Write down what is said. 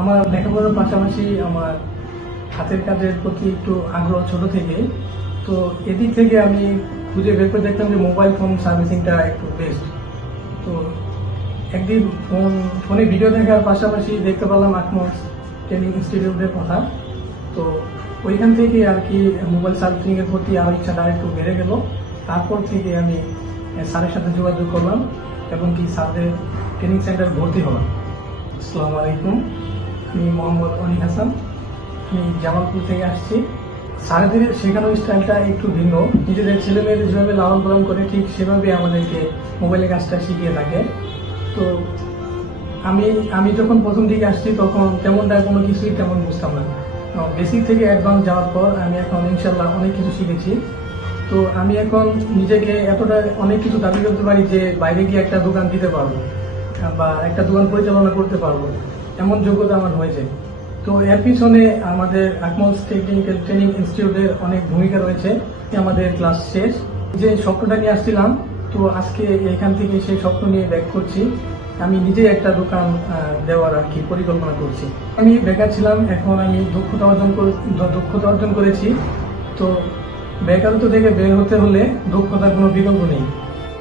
আমার লেখাপড়ার পাশাপাশি আমার হাতের কাজের প্রতি একটু আগ্রহ ছোট থেকে, তো এদিক থেকে আমি খুঁজে বের করে দেখতাম যে মোবাইল ফোন সার্ভিসিংটা একটু বেস্ট তো একদিন ফোন ফোনে ভিডিও দেখার পাশাপাশি দেখতে পেলাম আকমস ট্রেনিং ইনস্টিটিউটের কথা। তো ওইখান থেকে আর কি মোবাইল সার্ভিসিংয়ের প্রতি আমার ইচ্ছাটা একটু বেড়ে গেল। তারপর থেকে আমি স্যারের সাথে যোগাযোগ করলাম এবং কি স্যারদের ট্রেনিং সেন্টার ভর্তি হলাম। আসসালামু আলাইকুম। আমি মোহাম্মদ অনিক হাসান। আমি জামালপুর থেকে আসছি। স্যারেদের শেখানোর স্টাইলটা একটু ভিন্ন। নিজেদের ছেলে মেয়েদের যেভাবে লালন পালন করে, ঠিক সেভাবে আমাদেরকে মোবাইলের কাজটা শিখিয়ে থাকে। তো আমি আমি যখন প্রথম দিকে আসছি, তখন তেমনটা কোনো কিছুই তেমন বুঝতাম না। বেসিক থেকে অ্যাডভান্স যাওয়ার পর আমি এখন ইনশাল্লাহ অনেক কিছু শিখেছি। তো আমি এখন নিজেকে এতটা অনেক কিছু দাবি করতে পারি যে বাইরে গিয়ে একটা দোকান দিতে পারব, বা একটা দোকান পরিচালনা করতে পারব। এমন যোগ্যতা আমার হয়েছে। তো এর পিছনে আমাদের আকমল টেকনিক্যাল ট্রেনিং ইনস্টিটিউটের অনেক ভূমিকা রয়েছে আমাদের ক্লাস শেষ। যে স্বপ্নটা নিয়ে আসছিলাম, তো আজকে এখান থেকে সেই স্বপ্ন নিয়ে ব্যাক করছি। আমি নিজে একটা দোকান দেওয়ার আর কি পরিকল্পনা করছি। আমি বেকার ছিলাম, এখন আমি দক্ষতা অর্জন দক্ষতা অর্জন করেছি। তো বেকারত্ব থেকে বের হতে হলে দক্ষতার কোনো বিকল্প নেই।